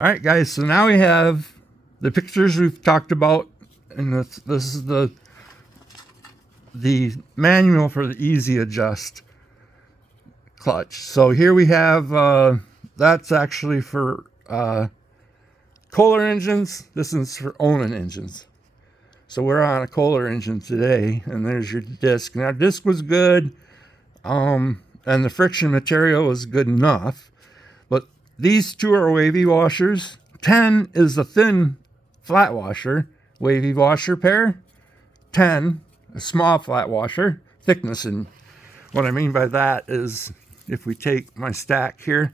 All right, guys, so now we have the pictures we've talked about, and this is the manual for the easy adjust clutch. So here we have, that's actually for Kohler engines. This is for Onan engines. So we're on a Kohler engine today, and there's your disc. Now, disc was good, and the friction material was good enough. But these two are wavy washers. 10 is the thin flat washer, wavy washer pair. 10, a small flat washer, thickness. And what I mean by that is if we take my stack here,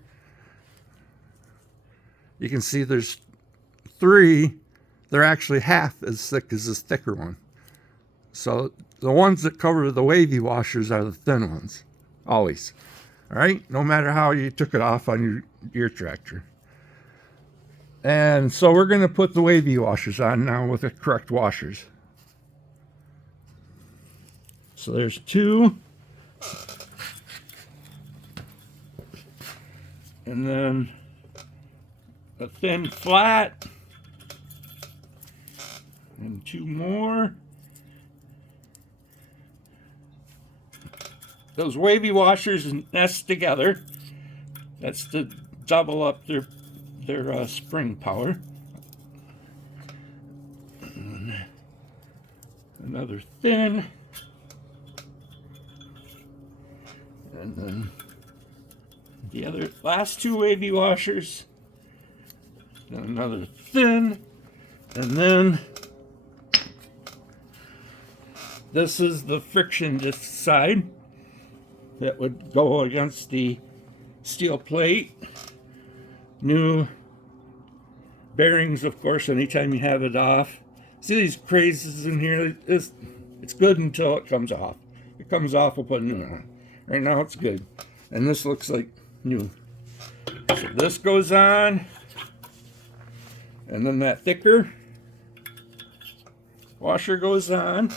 you can see there's 3. They're actually half as thick as this thicker one. So the ones that cover the wavy washers are the thin ones, always. All right, no matter how you took it off on your tractor. And so we're going to put the wavy washers on now with the correct washers. So there's 2. And then a thin flat. And 2 more. Those wavy washers nest together. That's to double up their spring power. And another thin. And then the other last 2 wavy washers. Then another thin. And then this is the friction disc side that would go against the steel plate. New bearings, of course, anytime you have it off. See these crazes in here? It's good until it comes off. If it comes off, we'll put a new one on. Right now it's good. And this looks like new. So this goes on. And then that thicker washer goes on.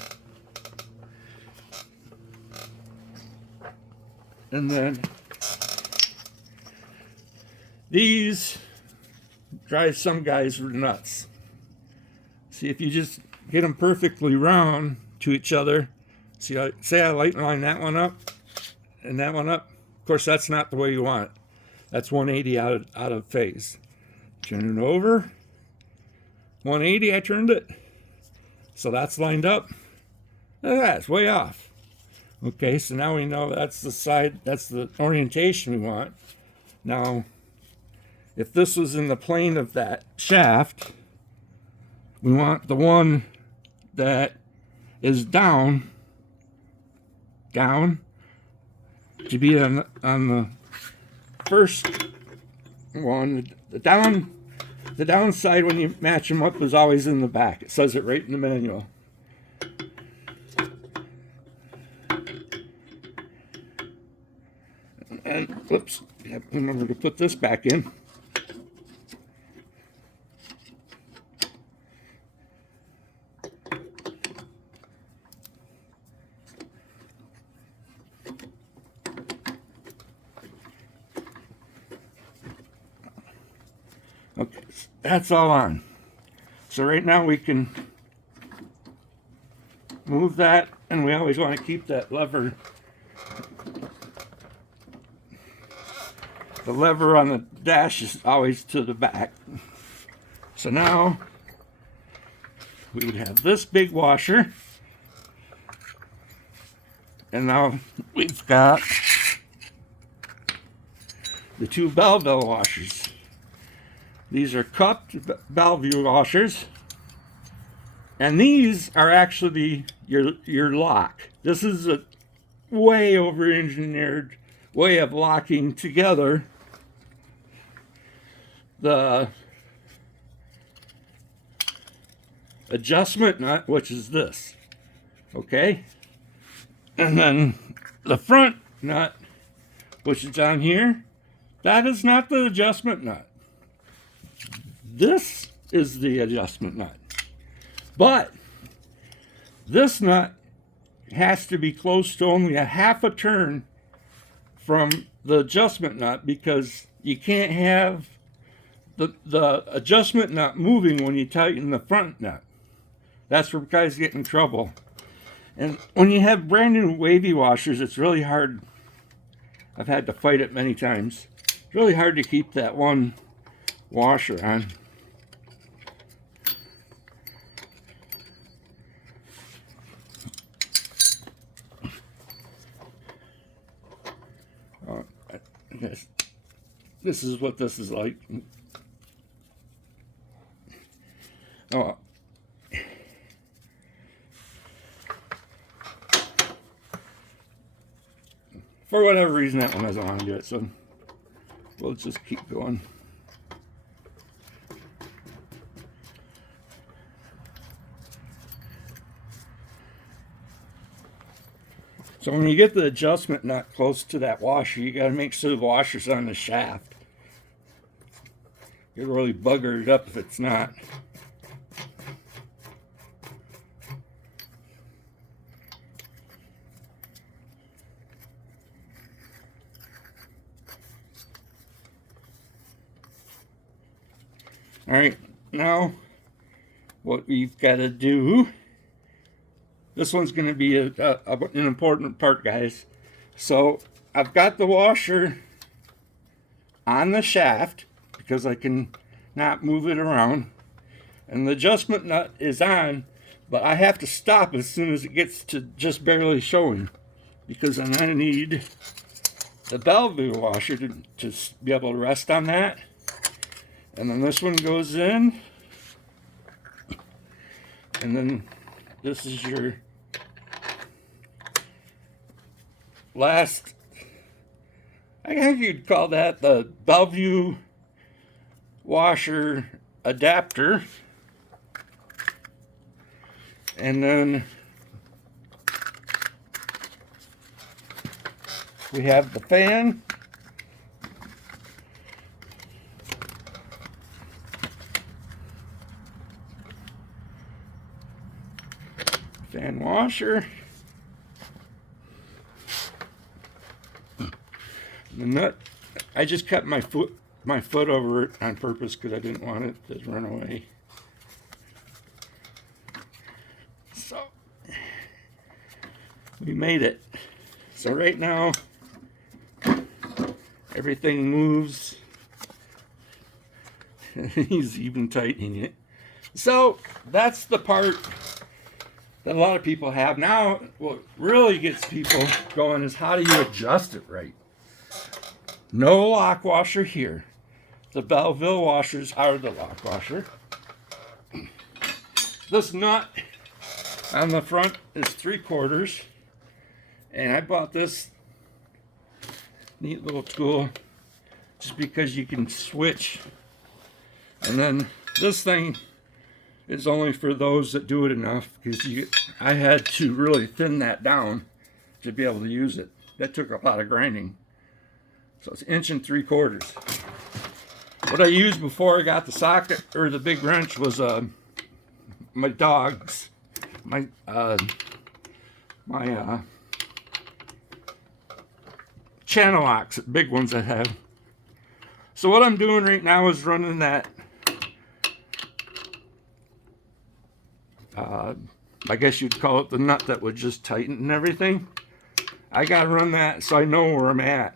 And then these drive some guys nuts. See, if you just get them perfectly round to each other, see, say I line that one up and that one up. Of course, that's not the way you want it. That's 180 out of phase. Turn it over. 180, I turned it. So that's lined up. Look at that, it's way off. Okay, so now we know that's the side, that's the orientation we want. Now, if this was in the plane of that shaft, we want the one that is down to be on the first one. The downside when you match them up is always in the back. It says it right in the manual. And whoops, I have to remember to put this back in. Okay, that's all on. So right now we can move that, and we always want to keep that lever. The lever on the dash is always to the back. So now we would have this big washer. And now we've got the 2 Belleville washers. These are cupped Bellevue washers. And these are actually your lock. This is a way over-engineered way of locking together the adjustment nut, which is this, okay? And then the front nut, which is down here, that is not the adjustment nut. This is the adjustment nut. But this nut has to be close to only a half a turn from the adjustment nut, because you can't have the adjustment nut moving when you tighten the front nut. That's where guys get in trouble. And when you have brand new wavy washers, it's really hard. I've had to fight it many times. It's really hard to keep that one washer on. I guess this is what this is like. Oh. For whatever reason, that one doesn't want to do it, so we'll just keep going. So when you get the adjustment nut close to that washer, you got to make sure the washer's on the shaft. You'll really bugger it up if it's not. All right, now what we've got to do, this one's going to be an important part, guys. So I've got the washer on the shaft because I can not move it around, and the adjustment nut is on, but I have to stop as soon as it gets to just barely showing, because I'm going to need the Bellevue washer to be able to rest on that. And then this one goes in, and then this is your last, I think you'd call that the Bellevue washer adapter. And then we have the fan. Fan washer. The nut, I just cut my foot over it on purpose because I didn't want it to run away. So we made it. So right now everything moves. He's even tightening it. So that's the part that a lot of people have. Now what really gets people going is, how do you adjust it right? No lock washer here. The Belleville washers are the lock washer. This nut on the front is 3/4, and I bought this neat little tool just because you can switch. And then this thing is only for those that do it enough, because I had to really thin that down to be able to use it. That took a lot of grinding. So it's 1 3/4. What I used before I got the socket or the big wrench was my dog's, my channel locks, big ones I have. So what I'm doing right now is running that I guess you'd call it the nut that would just tighten and everything. I gotta run that so I know where I'm at.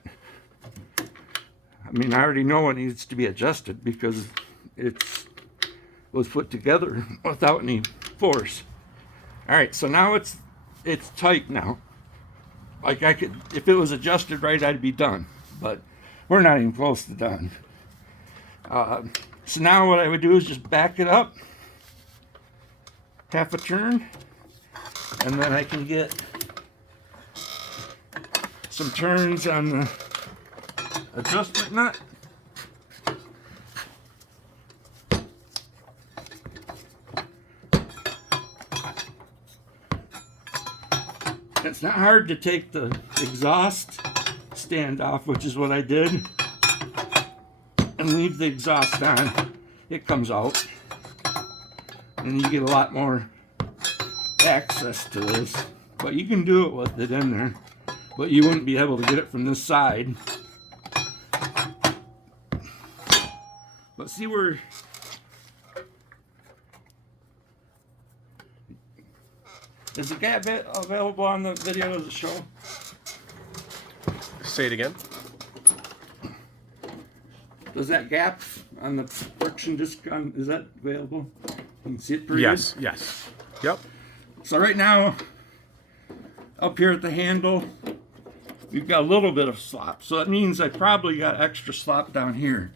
I mean, I already know it needs to be adjusted because it was put together without any force. All right, so now it's tight now. Like I could, if it was adjusted right, I'd be done. But we're not even close to done. So now what I would do is just back it up half a turn, and then I can get some turns on the adjustment nut. It's not hard to take the exhaust stand off, which is what I did, and leave the exhaust on. It comes out, and you get a lot more access to this. But you can do it with it in there, but you wouldn't be able to get it from this side. Let's see where. Is the gap available on the video? Does it show? Say it again. Does that gap on the friction disc, is that available? You can see it pretty Yes, good? yes. Yep. So right now, up here at the handle, we've got a little bit of slop. So that means I probably got extra slop down here.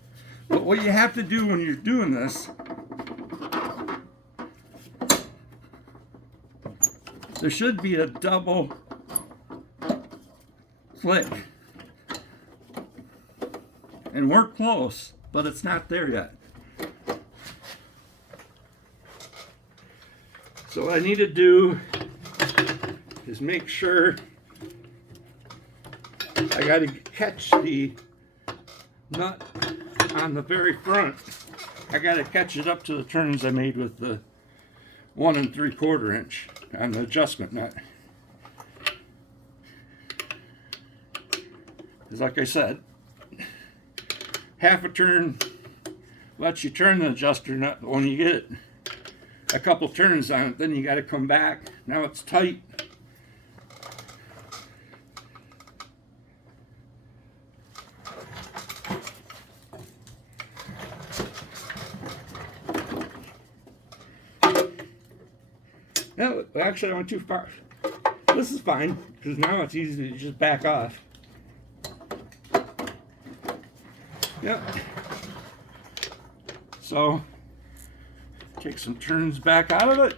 But what you have to do when you're doing this, there should be a double click. And we're close, but it's not there yet. So what I need to do is make sure I got to catch the nut on the very front. I got to catch it up to the turns I made with the 1 3/4 inch on the adjustment nut. Because like I said, half a turn lets you turn the adjuster nut, but when you get a couple turns on it, then you got to come back. Now it's tight. No, actually I went too far. This is fine, because now it's easy to just back off. Yep. So, take some turns back out of it.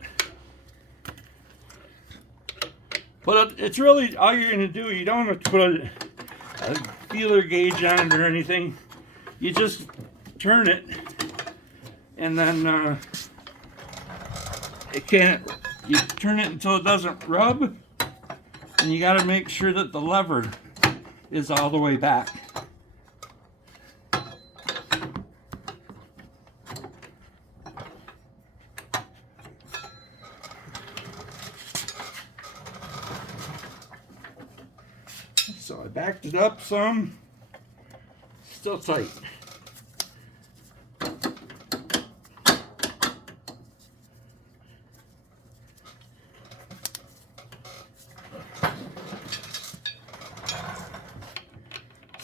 But it's really, all you're going to do, you don't have to put a feeler gauge on it or anything. You just turn it, and then you turn it until it doesn't rub, and you got to make sure that the lever is all the way back. So I backed it up some, still tight.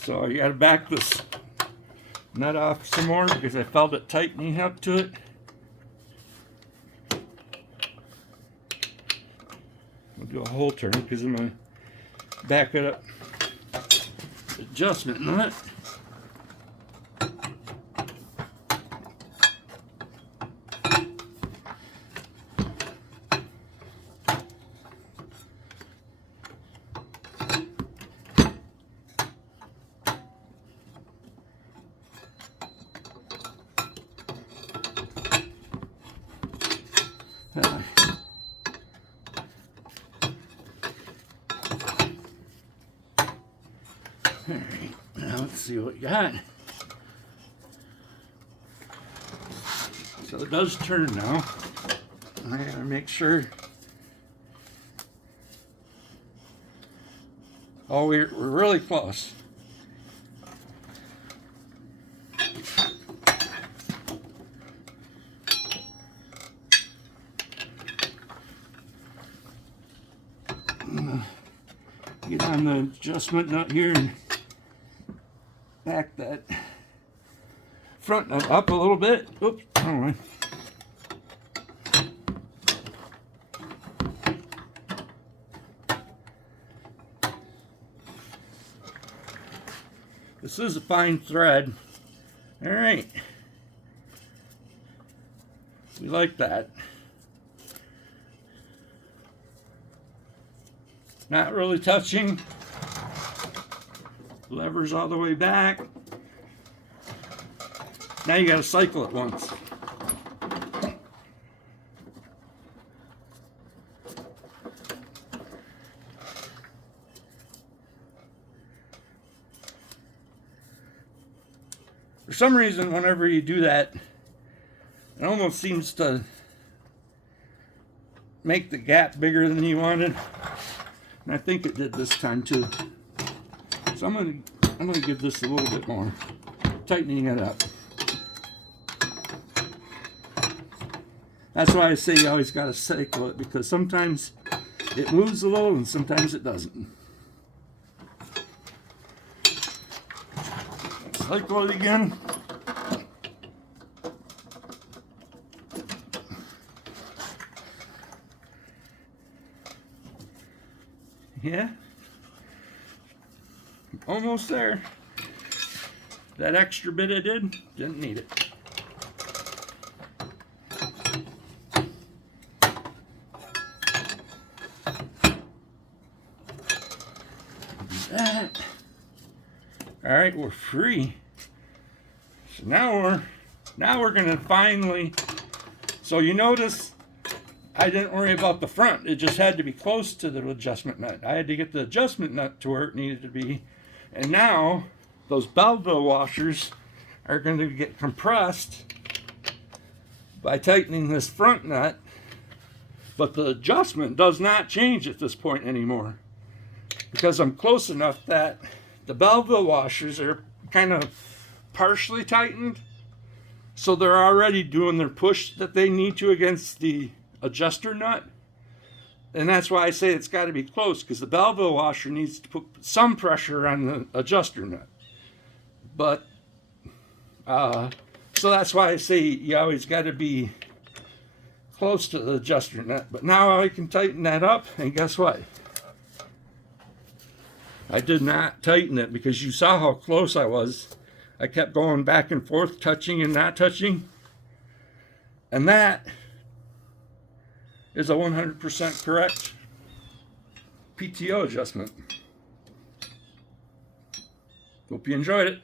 So you got to back this nut off some more because I felt it tightening up to it. We'll do a whole turn because I'm going to back it up. Adjustment nut. Alright, now let's see what we got. So it does turn now. I gotta make sure. Oh, we're really close. Get on the adjustment nut here and back that front nut up a little bit. Oops, wrong way. This is a fine thread. All right. We like that. Not really touching. Levers all the way back. Now you got to cycle it once. For some reason, whenever you do that, it almost seems to make the gap bigger than you wanted. And I think it did this time too. So I'm gonna give this a little bit more, tightening it up. That's why I say you always got to cycle it, because sometimes it moves a little and sometimes it doesn't. Cycle it again. Yeah, almost there. That extra bit I didn't need it. That. All right, we're free. So now we're gonna finally. So you notice I didn't worry about the front. It just had to be close to the adjustment nut. I had to get the adjustment nut to where it needed to be. And now those Belleville washers are going to get compressed by tightening this front nut. But the adjustment does not change at this point anymore, because I'm close enough that the Belleville washers are kind of partially tightened. So they're already doing their push that they need to against the adjuster nut, and that's why I say it's got to be close, because the Belleville washer needs to put some pressure on the adjuster nut. But so that's why I say you always got to be close to the adjuster nut. But now I can tighten that up, and guess what? I did not tighten it because you saw how close I was. I kept going back and forth, touching and not touching, and that is a 100% correct PTO adjustment. Hope you enjoyed it.